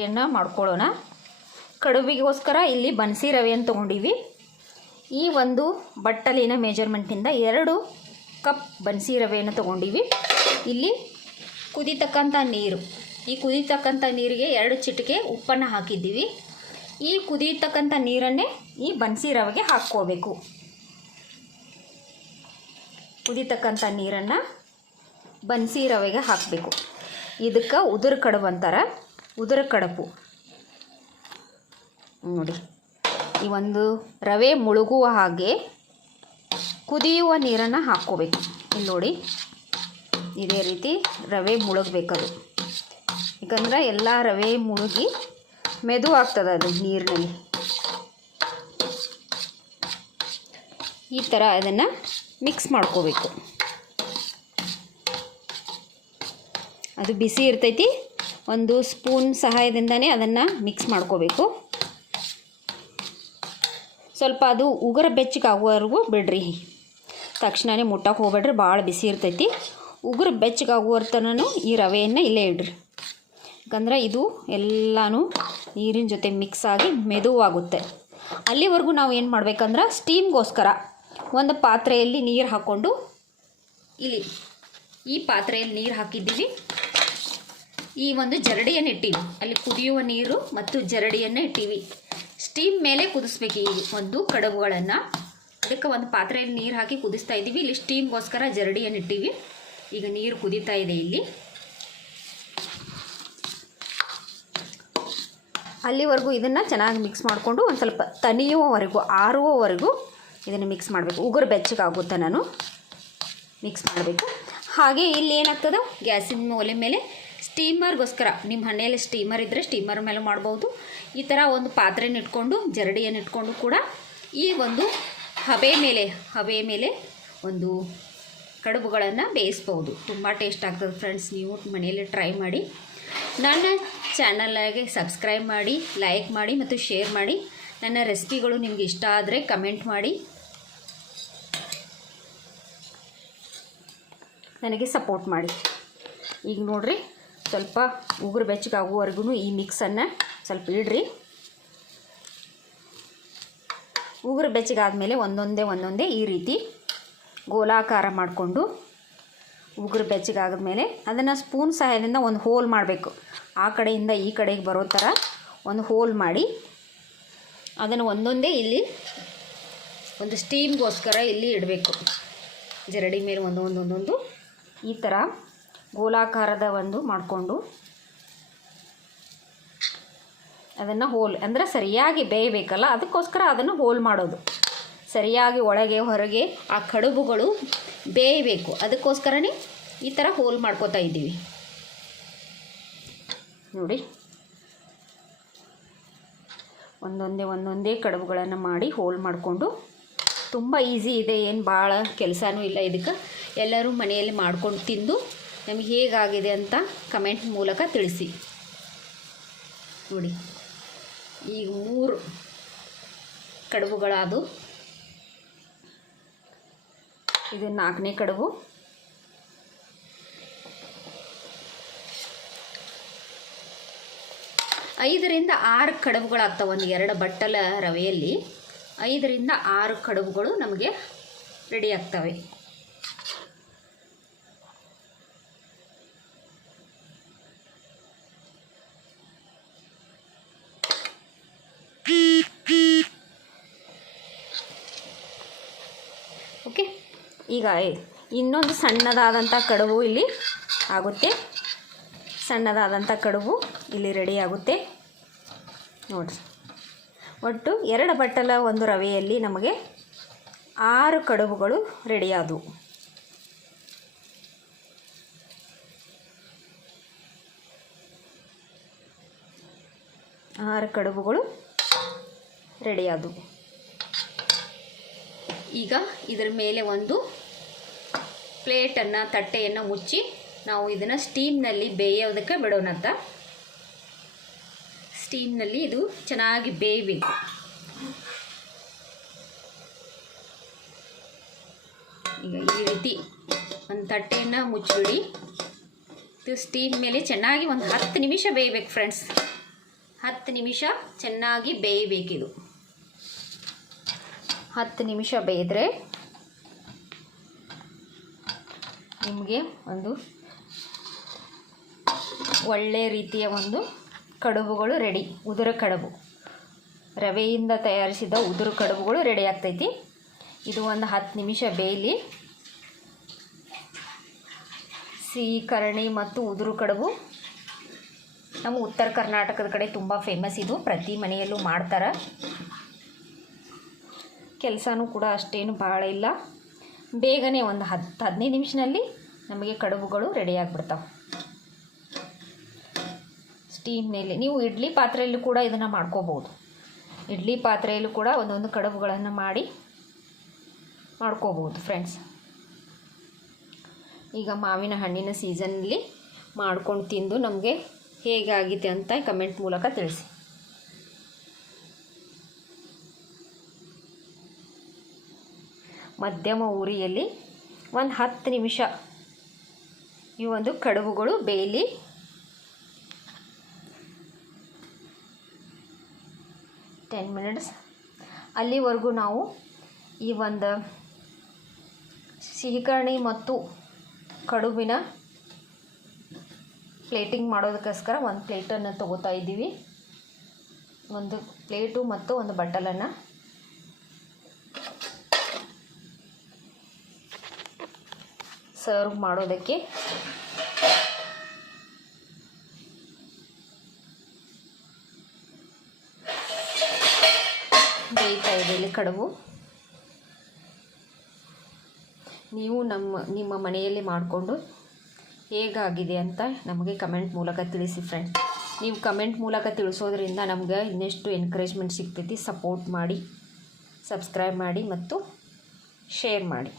ಮಾಡ್ಕೊಳ್ಳೋಣ. ಕಡುಬಿಗೋಸ್ಕರ ಇಲ್ಲಿ ಬನ್ಸಿ ರವೆಯನ್ನು ತೊಗೊಂಡಿವಿ. ಈ ಒಂದು ಬಟ್ಟಲಿನ ಮೆಜರ್ಮೆಂಟಿಂದ 2 ಕಪ್ ಬನ್ಸಿ ರವೆಯನ್ನು ತೊಗೊಂಡಿವಿ. ಇಲ್ಲಿ ಕುದಿತಕ್ಕಂಥ ನೀರು, ಈ ಕುದಿತಕ್ಕಂಥ ನೀರಿಗೆ 2 ಚಿಟಿಕೆ ಉಪ್ಪನ್ನು ಹಾಕಿದ್ದೀವಿ. ಈ ಕುದಿಯತಕ್ಕಂಥ ನೀರನ್ನೇ ಈ ಬನ್ಸಿ ರವೆಗೆ ಹಾಕ್ಕೋಬೇಕು. ಕುದಿತಕ್ಕಂಥ ನೀರನ್ನು ಬನ್ಸಿ ರವೆಗೆ ಹಾಕಬೇಕು. ಇದಕ್ಕೆ ಉದುರು ಕಡುಬು ಅಂತಾರೆ. ಉದುರು ಕಡುಬು ನೋಡಿ, ಈ ಒಂದು ರವೆ ಮುಳುಗುವ ಹಾಗೆ ಕುದಿಯುವ ನೀರನ್ನು ಹಾಕ್ಕೋಬೇಕು. ಇಲ್ಲಿ ನೋಡಿ, ಇದೇ ರೀತಿ ರವೆ ಮುಳುಗಬೇಕದು. ಯಾಕಂದ್ರೆ ಎಲ್ಲ ರವೆ ಮುಳುಗಿ ಮೆದು ಆಗ್ತದೆ ಅದು ನೀರಿನಲ್ಲಿ. ಈ ಥರ ಅದನ್ನು ಮಿಕ್ಸ್ ಮಾಡ್ಕೋಬೇಕು. ಅದು ಬಿಸಿ ಇರ್ತೈತಿ, ಒಂದು ಸ್ಪೂನ್ ಸಹಾಯದಿಂದನೇ ಅದನ್ನು ಮಿಕ್ಸ್ ಮಾಡ್ಕೋಬೇಕು. ಸ್ವಲ್ಪ ಅದು ಉಗುರ ಬೆಚ್ಚಗಾಗುವವರೆಗೂ ಬಿಡ್ರಿ, ತಕ್ಷಣವೇ ಮುಟ್ಟಕ್ಕೆ ಹೋಗ್ಬೇಡ್ರಿ, ಭಾಳ ಬಿಸಿ ಇರ್ತೈತಿ. ಉಗುರು ಬೆಚ್ಚಗಾಗುವರ್ತನೂ ಈ ರವೆಯನ್ನು ಇಲ್ಲೇ ಇಡ್ರಿ. ಯಾಕಂದ್ರೆ ಇದು ಎಲ್ಲನೂ ನೀರಿನ ಜೊತೆ ಮಿಕ್ಸ್ ಆಗಿ ಮೆದುವಾಗುತ್ತೆ. ಅಲ್ಲಿವರೆಗೂ ನಾವು ಏನು ಮಾಡಬೇಕಂದ್ರೆ ಸ್ಟೀಮ್ಗೋಸ್ಕರ ಒಂದು ಪಾತ್ರೆಯಲ್ಲಿ ನೀರು ಹಾಕ್ಕೊಂಡು, ಇಲ್ಲಿ ಈ ಪಾತ್ರೆಯಲ್ಲಿ ನೀರು ಹಾಕಿದ್ದೀವಿ. ಈ ಒಂದು ಜರಡಿಯನ್ನು ಇಟ್ಟೀವಿ, ಅಲ್ಲಿ ಕುದಿಯುವ ನೀರು ಮತ್ತು ಜರಡಿಯನ್ನು ಇಟ್ಟೀವಿ. ಸ್ಟೀಮ್ ಮೇಲೆ ಕುದಿಸ್ಬೇಕು ಈ ಒಂದು ಕಡುಬುಗಳನ್ನು. ಅದಕ್ಕೆ ಒಂದು ಪಾತ್ರೆಯಲ್ಲಿ ನೀರು ಹಾಕಿ ಕುದಿಸ್ತಾ ಇದ್ದೀವಿ. ಇಲ್ಲಿ ಸ್ಟೀಮ್ಗೋಸ್ಕರ ಜರಡಿಯನ್ನು ಇಟ್ಟೀವಿ. ಈಗ ನೀರು ಕುದೀತಾ ಇದೆ. ಇಲ್ಲಿ ಅಲ್ಲಿವರೆಗೂ ಇದನ್ನು ಚೆನ್ನಾಗಿ ಮಿಕ್ಸ್ ಮಾಡಿಕೊಂಡು ಒಂದು ಸ್ವಲ್ಪ ತಣಿಯುವವರೆಗೂ, ಆರುವವರೆಗೂ ಇದನ್ನು ಮಿಕ್ಸ್ ಮಾಡಬೇಕು. ಉಗುರು ಬೆಚ್ಚಗಾಗುತ್ತೆ, ನಾನು ಮಿಕ್ಸ್ ಮಾಡಬೇಕು. ಹಾಗೆ ಇಲ್ಲಿ ಏನಾಗ್ತದೆ, ಗ್ಯಾಸಿನ ಒಲೆ ಮೇಲೆ ಸ್ಟೀಮರ್ಗೋಸ್ಕರ, ನಿಮ್ಮ ಮನೆಯಲ್ಲಿ ಸ್ಟೀಮರ್ ಇದ್ದರೆ ಸ್ಟೀಮರ್ ಮೇಲೆ ಮಾಡ್ಬೋದು. ಈ ಥರ ಒಂದು ಪಾತ್ರೆನ ಇಟ್ಕೊಂಡು ಜರಡಿಯನ್ನು ಇಟ್ಕೊಂಡು ಕೂಡ ಈ ಒಂದು ಹಬೆ ಮೇಲೆ ಒಂದು ಕಡುಬುಗಳನ್ನು ಬೇಯಿಸ್ಬೋದು. ತುಂಬ ಟೇಸ್ಟ್ ಆಗ್ತದೆ ಫ್ರೆಂಡ್ಸ್. ನೀವು ಮನೆಯಲ್ಲಿ ಟ್ರೈ ಮಾಡಿ. ನನ್ನ ಚಾನಲ್ಗೆ ಸಬ್ಸ್ಕ್ರೈಬ್ ಮಾಡಿ, ಲೈಕ್ ಮಾಡಿ ಮತ್ತು ಶೇರ್ ಮಾಡಿ. ನನ್ನ ರೆಸಿಪಿಗಳು ನಿಮಗೆ ಇಷ್ಟ ಆದರೆ ಕಮೆಂಟ್ ಮಾಡಿ ನನಗೆ ಸಪೋರ್ಟ್ ಮಾಡಿ. ಈಗ ನೋಡಿರಿ, ಸ್ವಲ್ಪ ಉಗುರು ಬೆಚ್ಚಗಾಗುವವರೆಗೂ ಈ ಮಿಕ್ಸನ್ನು ಸ್ವಲ್ಪ ಇಡ್ರಿ. ಉಗುರು ಬೆಚ್ಚಗಾದ್ಮೇಲೆ ಒಂದೊಂದೇ ಈ ರೀತಿ ಗೋಲಾಕಾರ ಮಾಡಿಕೊಂಡು, ಉಗುರು ಬೆಚ್ಚಗಾದ್ಮೇಲೆ ಅದನ್ನು ಸ್ಪೂನ್ ಸಹಾಯದಿಂದ ಒಂದು ಹೋಲ್ ಮಾಡಬೇಕು. ಆ ಕಡೆಯಿಂದ ಈ ಕಡೆಗೆ ಬರೋ ಥರ ಒಂದು ಹೋಲ್ ಮಾಡಿ ಅದನ್ನು ಒಂದೊಂದೇ ಇಲ್ಲಿ ಒಂದು ಸ್ಟೀಮ್ಗೋಸ್ಕರ ಇಲ್ಲಿ ಇಡಬೇಕು. ಜರಡಿ ಮೇಲೆ ಒಂದೊಂದು ಈ ಥರ ಗೋಲಾಕಾರದ ಒಂದು ಮಾಡಿಕೊಂಡು ಅದನ್ನು ಹೋಲ್ ಅಂದರೆ ಸರಿಯಾಗಿ ಬೇಯಬೇಕಲ್ಲ, ಅದಕ್ಕೋಸ್ಕರ ಅದನ್ನು ಹೋಲ್ ಮಾಡೋದು. ಸರಿಯಾಗಿ ಒಳಗೆ ಹೊರಗೆ ಆ ಕಡುಬುಗಳು ಬೇಯಬೇಕು, ಅದಕ್ಕೋಸ್ಕರನೇ ಈ ಥರ ಹೋಲ್ ಮಾಡ್ಕೋತಾ ಇದ್ದೀವಿ. ನೋಡಿ, ಒಂದೊಂದೇ ಕಡುಬುಗಳನ್ನು ಮಾಡಿ ಹೋಲ್ ಮಾಡಿಕೊಂಡು, ತುಂಬ ಈಸಿ ಇದೆ, ಏನು ಭಾಳ ಕೆಲಸನೂ ಇಲ್ಲ ಇದಕ್ಕೆ. ಎಲ್ಲರೂ ಮನೆಯಲ್ಲಿ ಮಾಡ್ಕೊಂಡು ತಿಂದು ನಮಗೆ ಹೇಗಾಗಿದೆ ಅಂತ ಕಮೆಂಟ್ ಮೂಲಕ ತಿಳಿಸಿ. ನೋಡಿ, ಈಗ 3 ಕಡುಬುಗಳಾದವು. ಇದು 4ನೇ ಕಡುಬು. ಐದರಿಂದ 6 ಕಡುಬುಗಳಾಗ್ತವೆ. ಒಂದು 2 ಬಟ್ಟಲ ರವೆಯಲ್ಲಿ 5ರಿಂದ 6 ಕಡುಬುಗಳು ನಮಗೆ ರೆಡಿ ಆಗ್ತವೆ. ಓಕೆ, ಈಗ ಇನ್ನೊಂದು ಸಣ್ಣದಾದಂಥ ಕಡುಬು ಇಲ್ಲಿ ಆಗುತ್ತೆ. ಸಣ್ಣದಾದಂಥ ಕಡುಬು ಇಲ್ಲಿ ರೆಡಿ ಆಗುತ್ತೆ. ನೋಡಿರಿ, ಒಟ್ಟು 2 ಬಟ್ಟಲ ಒಂದು ರವೆಯಲ್ಲಿ ನಮಗೆ 6 ಕಡುಬುಗಳು ರೆಡಿ ಆದವು. ಕಡುಬುಗಳು ರೆಡಿ ಆದವು. ಈಗ ಇದರ ಮೇಲೆ ಒಂದು ಪ್ಲೇಟನ್ನು, ತಟ್ಟೆಯನ್ನು ಮುಚ್ಚಿ ನಾವು ಇದನ್ನು ಸ್ಟೀಮ್ನಲ್ಲಿ ಬೇಯೋದಕ್ಕೆ ಬಿಡೋಣಂತ. ಸ್ಟೀಮ್ನಲ್ಲಿ ಇದು ಚೆನ್ನಾಗಿ ಬೇಯಬೇಕು. ಈಗ ಈ ರೀತಿ ಒಂದು ತಟ್ಟೆಯನ್ನು ಮುಚ್ಚಿಬಿಡಿ. ಇದು ಸ್ಟೀಮ್ ಮೇಲೆ ಚೆನ್ನಾಗಿ ಒಂದು 10 ನಿಮಿಷ ಬೇಯಬೇಕು ಫ್ರೆಂಡ್ಸ್. 10 ನಿಮಿಷ ಚೆನ್ನಾಗಿ ಬೇಯಬೇಕಿದು. 10 ನಿಮಿಷ ಬೇಯಿದ್ರೆ ನಿಮಗೆ ಒಂದು ಒಳ್ಳೆ ರೀತಿಯ ಒಂದು ಕಡುಬುಗಳು ರೆಡಿ. ಉದುರು ಕಡುಬು, ರವೆಯಿಂದ ತಯಾರಿಸಿದ ಉದುರು ಕಡುಬುಗಳು ರೆಡಿ ಆಗ್ತೈತಿ. ಇದು ಒಂದು 10 ನಿಮಿಷ ಬೇಯಲಿ. ಸಿಹಿ ಕರಣಿ ಮತ್ತು ಉದುರು ಕಡುಬು ನಮ್ಮ ಉತ್ತರ ಕರ್ನಾಟಕದ ಕಡೆ ತುಂಬ ಫೇಮಸ್. ಇದು ಪ್ರತಿ ಮನೆಯಲ್ಲೂ ಮಾಡ್ತಾರೆ. ಕೆಲಸನೂ ಕೂಡ ಅಷ್ಟೇನು ಭಾಳ ಇಲ್ಲ. ಬೇಗನೆ ಒಂದು 10-15 ನಿಮಿಷದಲ್ಲಿ ನಮಗೆ ಕಡುಬುಗಳು ರೆಡಿ ಆಗಿಬಿಡ್ತಾವೆ. ಸ್ಟೀಮ್ ಮೇಲೆ ನೀವು ಇಡ್ಲಿ ಪಾತ್ರೆಯಲ್ಲೂ ಕೂಡ ಇದನ್ನು ಮಾಡ್ಕೋಬೋದು. ಇಡ್ಲಿ ಪಾತ್ರೆಯಲ್ಲೂ ಕೂಡ ಒಂದೊಂದು ಕಡುಬುಗಳನ್ನು ಮಾಡ್ಕೋಬೋದು ಫ್ರೆಂಡ್ಸ್. ಈಗ ಮಾವಿನ ಹಣ್ಣಿನ ಸೀಸನ್ನಲ್ಲಿ ಮಾಡ್ಕೊಂಡು ತಿಂದು ನಮಗೆ ಹೇಗಾಗಿದೆ ಅಂತ ಕಮೆಂಟ್ ಮೂಲಕ ತಿಳಿಸಿ. ಮಧ್ಯಮ ಉರಿಯಲ್ಲಿ ಒಂದು 10 ನಿಮಿಷ ಈ ಒಂದು ಕಡುಬುಗಳು ಬೇಯಲಿ. ಮಿನಿಟ್ಸ್ ಅಲ್ಲಿವರೆಗೂ ನಾವು ಈ ಒಂದು ಸಿಹಿಕರಣಿ ಮತ್ತು ಕಡುಬಿನ ಪ್ಲೇಟಿಂಗ್ ಮಾಡೋದಕ್ಕೋಸ್ಕರ ಒಂದು ಪ್ಲೇಟನ್ನು ತಗೋತಾ ಇದ್ದೀವಿ. ಒಂದು ಪ್ಲೇಟು ಮತ್ತು ಒಂದು ಬಟ್ಟಲನ್ನು ಸರ್ವ್ ಮಾಡೋದಕ್ಕೆ ಬೇಯ್ತಾ ಇದೆ ಇಲ್ಲಿ ಕಡುಬು. ನೀವು ನಿಮ್ಮ ಮನೆಯಲ್ಲಿ ಮಾಡಿಕೊಂಡು ಹೇಗಾಗಿದೆ ಅಂತ ನಮಗೆ ಕಮೆಂಟ್ ಮೂಲಕ ತಿಳಿಸಿ ಫ್ರೆಂಡ್ಸ್. ನೀವು ಕಮೆಂಟ್ ಮೂಲಕ ತಿಳಿಸೋದ್ರಿಂದ ನಮ್ಗೆ ಇನ್ನಷ್ಟು ಎನ್ಕರೇಜ್ಮೆಂಟ್ ಸಿಗ್ತೈತಿ. ಸಪೋರ್ಟ್ ಮಾಡಿ, ಸಬ್ಸ್ಕ್ರೈಬ್ ಮಾಡಿ ಮತ್ತು ಶೇರ್ ಮಾಡಿ.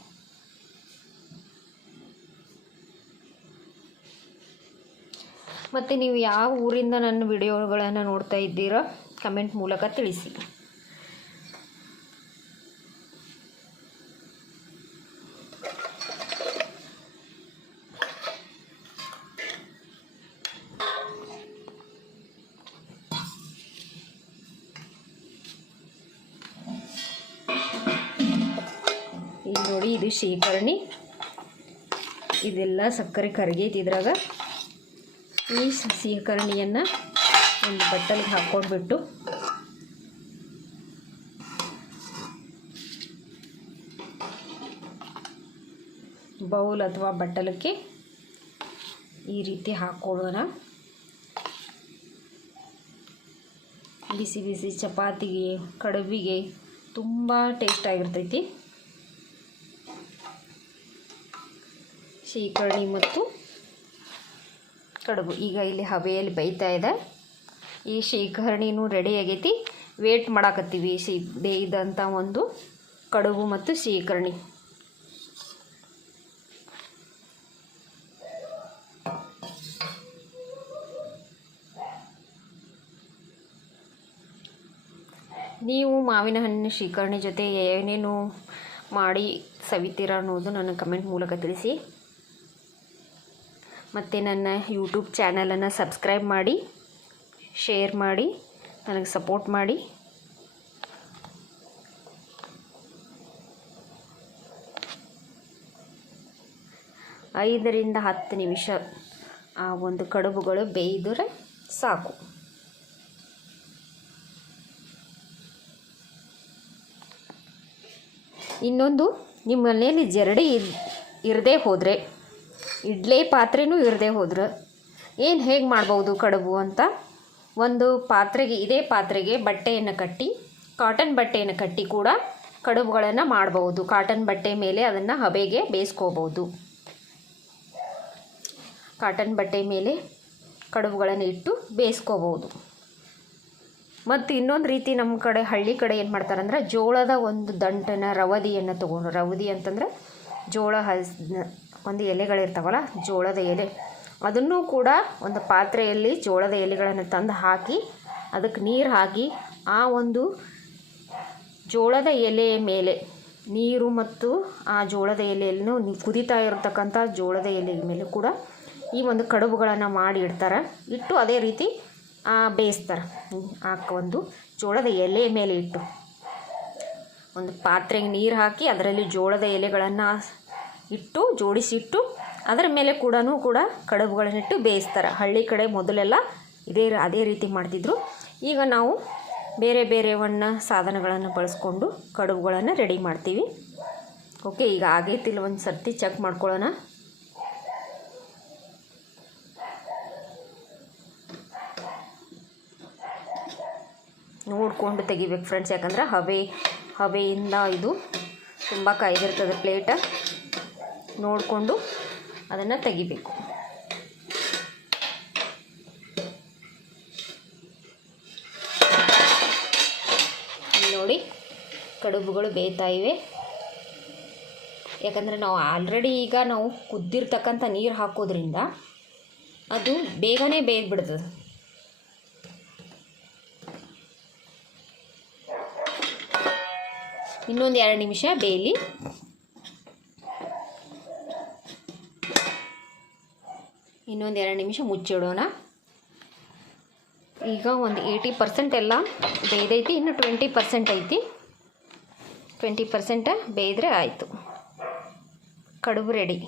ಮತ್ತು ನೀವು ಯಾವ ಊರಿಂದ ನನ್ನ ವಿಡಿಯೋಗಳನ್ನು ನೋಡ್ತಾ ಇದ್ದೀರೋ ಕಮೆಂಟ್ ಮೂಲಕ ತಿಳಿಸಿ. ಈಗ ನೋಡಿ, ಇದು ಶೇಖರಣೆ, ಇದೆಲ್ಲ ಸಕ್ಕರೆ ಕರಗೈತಿ. ಇದ್ರಾಗ ಈ ಶೇಖರಣೆಯನ್ನು ಒಂದು ಬಟ್ಟಲಿಗೆ ಹಾಕ್ಕೊಂಡ್ಬಿಟ್ಟು ಬೌಲ್ ಅಥವಾ ಬಟ್ಟಲಕ್ಕೆ ಈ ರೀತಿ ಹಾಕ್ಕೊಳ್ಳೋಣ. ಬಿಸಿ ಬಿಸಿ ಚಪಾತಿಗೆ, ಕಡುಬಿಗೆ ತುಂಬ ಟೇಸ್ಟಾಗಿರ್ತೈತಿ. ಶೇಖರಣೆ ಮತ್ತು ಕಡುಬು ಈಗ ಇಲ್ಲಿ ಹಬೆಯಲ್ಲಿ ಬೇಯ್ತಾ ಇದೆ. ಈ ಶೇಖರಣೆನೂ ರೆಡಿ ಆಗೈತಿ. ವೇಟ್ ಮಾಡಾಕತ್ತೀವಿ ಬೇಯ್ದಂಥ ಒಂದು ಕಡುಬು ಮತ್ತು ಶೇಖರಣೆ. ನೀವು ಮಾವಿನ ಹಣ್ಣಿನ ಶೇಖರಣೆ ಜೊತೆ ಏನೇನು ಮಾಡಿ ಸವಿತೀರ ಅನ್ನೋದು ನನ್ನ ಕಮೆಂಟ್ ಮೂಲಕ ತಿಳಿಸಿ. ಮತ್ತು ನನ್ನ ಯೂಟ್ಯೂಬ್ ಚಾನಲನ್ನು ಸಬ್ಸ್ಕ್ರೈಬ್ ಮಾಡಿ, ಶೇರ್ ಮಾಡಿ, ನನಗೆ ಸಪೋರ್ಟ್ ಮಾಡಿ. ಐದರಿಂದ 10 ನಿಮಿಷ ಆ ಒಂದು ಕಡುಬುಗಳು ಬೇಯಿದರೆ ಸಾಕು. ಇನ್ನೊಂದು, ನಿಮ್ಮ ಮನೆಯಲ್ಲಿ ಜರಡಿ ಇರದೇ ಹೋದರೆ, ಇಡ್ಲಿ ಪಾತ್ರೆನೂ ಇರದೇ ಹೋದ್ರೆ ಹೇಗೆ ಮಾಡ್ಬೋದು ಕಡುಬು ಅಂತ, ಒಂದು ಪಾತ್ರೆಗೆ, ಇದೇ ಪಾತ್ರೆಗೆ ಬಟ್ಟೆಯನ್ನು ಕಟ್ಟಿ, ಕಾಟನ್ ಬಟ್ಟೆಯನ್ನು ಕಟ್ಟಿ ಕೂಡ ಕಡುಬುಗಳನ್ನು ಮಾಡ್ಬೋದು. ಕಾಟನ್ ಬಟ್ಟೆ ಮೇಲೆ ಅದನ್ನು ಹಬೆಗೆ ಬೇಯಿಸ್ಕೋಬೋದು. ಕಾಟನ್ ಬಟ್ಟೆ ಮೇಲೆ ಕಡುಬುಗಳನ್ನು ಇಟ್ಟು ಬೇಯಿಸ್ಕೋಬೋದು. ಮತ್ತು ಇನ್ನೊಂದು ರೀತಿ ನಮ್ಮ ಕಡೆ, ಹಳ್ಳಿ ಕಡೆ ಏನು ಮಾಡ್ತಾರಂದ್ರೆ, ಜೋಳದ ಒಂದು ದಂಟನ್ನು, ರವದಿಯನ್ನು ತೊಗೊಂಡು, ರವದಿ ಅಂತಂದರೆ ಜೋಳ ಒಂದು ಎಲೆಗಳಿರ್ತಾವಲ್ಲ, ಜೋಳದ ಎಲೆ, ಅದನ್ನು ಕೂಡ ಒಂದು ಪಾತ್ರೆಯಲ್ಲಿ ಜೋಳದ ಎಲೆಗಳನ್ನು ತಂದು ಹಾಕಿ, ಅದಕ್ಕೆ ನೀರು ಹಾಕಿ, ಆ ಒಂದು ಜೋಳದ ಎಲೆಯ ಮೇಲೆ ನೀರು ಮತ್ತು ಆ ಜೋಳದ ಎಲೆಯನ್ನು ಕುದೀತಾ ಇರತಕ್ಕಂಥ ಜೋಳದ ಎಲೆ ಮೇಲೆ ಕೂಡ ಈ ಒಂದು ಕಡುಬುಗಳನ್ನು ಮಾಡಿ ಇಡ್ತಾರೆ. ಇಟ್ಟು ಅದೇ ರೀತಿ ಬೇಯಿಸ್ತಾರೆ. ಒಂದು ಜೋಳದ ಎಲೆ ಮೇಲೆ ಇಟ್ಟು ಒಂದು ಪಾತ್ರೆಗೆ ನೀರು ಹಾಕಿ ಅದರಲ್ಲಿ ಜೋಳದ ಎಲೆಗಳನ್ನು ಇಟ್ಟು ಜೋಡಿಸಿಟ್ಟು ಅದರ ಮೇಲೆ ಕೂಡ ಕಡುಬುಗಳನ್ನಿಟ್ಟು ಬೇಯಿಸ್ತಾರೆ. ಹಳ್ಳಿ ಕಡೆ ಮೊದಲೆಲ್ಲ ಅದೇ ರೀತಿ ಮಾಡ್ತಿದ್ರು. ಈಗ ನಾವು ಬೇರೆ ಬೇರೆ ಸಾಧನಗಳನ್ನು ಬಳಸ್ಕೊಂಡು ಕಡುಬುಗಳನ್ನು ರೆಡಿ ಮಾಡ್ತೀವಿ. ಓಕೆ, ಈಗ ಆಗೈತಿಲ್ಲ ಒಂದು ಸರ್ತಿ ಚೆಕ್ ಮಾಡ್ಕೊಳ್ಳೋಣ. ನೋಡಿಕೊಂಡು ತೆಗಿಬೇಕು ಫ್ರೆಂಡ್ಸ್, ಯಾಕಂದ್ರೆ ಹವೆಯಿಂದ ಇದು ತುಂಬ ಕಾಯ್ದಿರ್ತದೆ ಪ್ಲೇಟ. ನೋಡಿಕೊಂಡು ಅದನ್ನು ತೆಗಿಬೇಕು. ನೋಡಿ ಕಡುಬುಗಳು ಬೇಯ್ತಾ ಇವೆ. ಯಾಕಂದರೆ ನಾವು ಆಲ್ರೆಡಿ ಈಗ ನಾವು ಕುದ್ದಿರ್ತಕ್ಕಂಥ ನೀರು ಹಾಕೋದ್ರಿಂದ ಅದು ಬೇಗನೆ ಬೇಯ್ಬಿಡ್ತದೆ. ಇನ್ನೊಂದು 2 ನಿಮಿಷ ಬೇಯಲಿ. ಇನ್ನೊಂದು 2 ನಿಮಿಷ ಮುಚ್ಚಿಡೋಣ. ಈಗ ಒಂದು 80% ಎಲ್ಲ ಬೇಯ್ದೈತಿ. ಇನ್ನು 20% ಐತಿ. 20% ಬೇಯಿದ್ರೆ ಆಯಿತು, ಕಡುಬು ರೆಡಿ.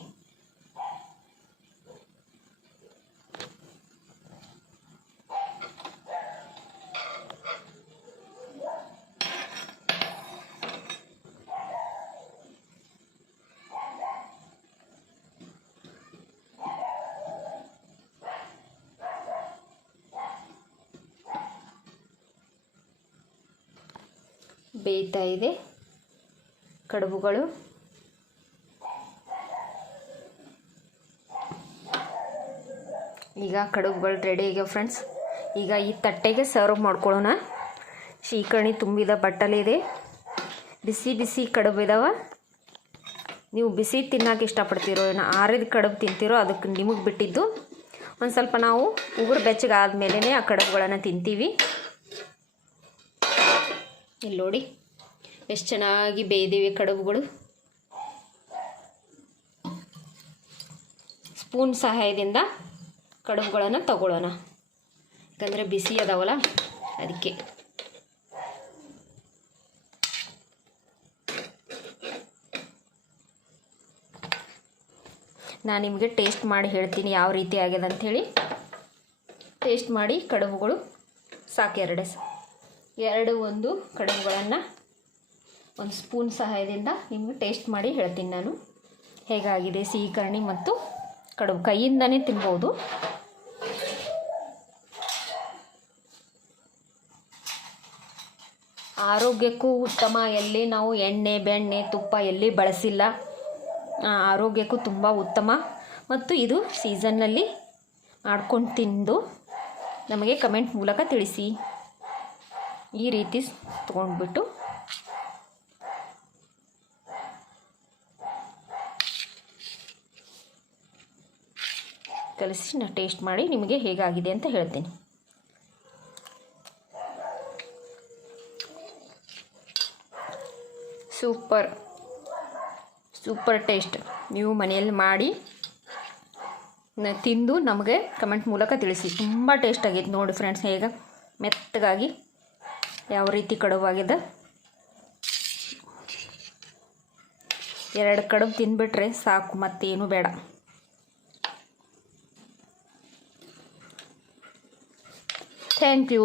ಬೇಯ್ತಾ ಇದೆ ಕಡುಬುಗಳು. ಈಗ ಕಡುಬುಗಳು ರೆಡಿ ಆಗ್ಯಾವ ಫ್ರೆಂಡ್ಸ್. ಈಗ ಈ ತಟ್ಟೆಗೆ ಸರ್ವ್ ಮಾಡ್ಕೊಳ್ಳೋಣ. ಶೀಕರಣಿ ತುಂಬಿದ ಬಟ್ಟಲೆ ಇದೆ. ಬಿಸಿ ಬಿಸಿ ಕಡುಬು ಇದಾವೆ. ನೀವು ಬಿಸಿ ತಿನ್ನೋಕೆ ಇಷ್ಟಪಡ್ತೀರೋ ಏನೋ ಆರಿದ ಕಡುಬು ತಿಂತೀರೋ ಅದಕ್ಕೆ ನಿಮಗೆ ಬಿಟ್ಟಿದ್ದು. ಒಂದು ಸ್ವಲ್ಪ ನಾವು ಉಗುರು ಬೆಚ್ಚಗೆ ಆದಮೇಲೆ ಆ ಕಡುಬುಗಳನ್ನು ತಿಂತೀವಿ. ಇಲ್ಲಿ ನೋಡಿ ಎಷ್ಟು ಚೆನ್ನಾಗಿ ಬೇಯ್ದಿವೆ ಕಡುಬುಗಳು. ಸ್ಪೂನ್ ಸಹಾಯದಿಂದ ಕಡುಬುಗಳನ್ನು ತಗೊಳ್ಳೋಣ, ಯಾಕಂದರೆ ಬಿಸಿ ಅದಾವಲ್ಲ ಅದಕ್ಕೆ. ನಾನು ನಿಮಗೆ ಟೇಸ್ಟ್ ಮಾಡಿ ಹೇಳ್ತೀನಿ ಯಾವ ರೀತಿ ಆಗ್ಯದ ಅಂಥೇಳಿ. ಟೇಸ್ಟ್ ಮಾಡಿ ಕಡುಬುಗಳು ಸಾಕು. ಒಂದು ಕಡುಬುಗಳನ್ನು ಒಂದು ಸ್ಪೂನ್ ಸಹಾಯದಿಂದ ನಿಮಗೆ ಟೇಸ್ಟ್ ಮಾಡಿ ಹೇಳ್ತೀನಿ ನಾನು ಹೇಗಾಗಿದೆ. ಸಿಹಿ ಕರ್ಣಿ ಮತ್ತು ಕಡುಬು ಕೈಯಿಂದನೇ ತಿನ್ಬೋದು. ಆರೋಗ್ಯಕ್ಕೂ ಉತ್ತಮ. ಎಲ್ಲಿ ನಾವು ಎಣ್ಣೆ ಬೆಣ್ಣೆ ತುಪ್ಪ ಎಲ್ಲಿ ಬಳಸಿಲ್ಲ. ಆರೋಗ್ಯಕ್ಕೂ ತುಂಬ ಉತ್ತಮ. ಮತ್ತು ಇದು ಸೀಸನ್ನಲ್ಲಿ ಮಾಡ್ಕೊಂಡು ತಿಂದು ನಮಗೆ ಕಮೆಂಟ್ ಮೂಲಕ ತಿಳಿಸಿ. ಈ ರೀತಿ ತೊಗೊಂಡ್ಬಿಟ್ಟು ಕಲಿಸಿ ನಾನು ಟೇಸ್ಟ್ ಮಾಡಿ ನಿಮಗೆ ಹೇಗಾಗಿದೆ ಅಂತ ಹೇಳ್ತೀನಿ. Super taste. ನೀವು ಮನೆಯಲ್ಲಿ ಮಾಡಿ ತಿಂದು ನಮಗೆ ಕಮೆಂಟ್ ಮೂಲಕ ತಿಳಿಸಿ. ತುಂಬ ಟೇಸ್ಟ್ ಆಗೈತೆ ನೋಡಿ ಫ್ರೆಂಡ್ಸ್. ಹೇಗೆ ಮೆತ್ತಗಾಗಿ ಯಾವ ರೀತಿ ಕಡುಬಾಗಿದೆ. 2 ಕಡುಬು ತಿಂದುಬಿಟ್ರೆ ಸಾಕು, ಮತ್ತೇನು ಬೇಡ. Thank you.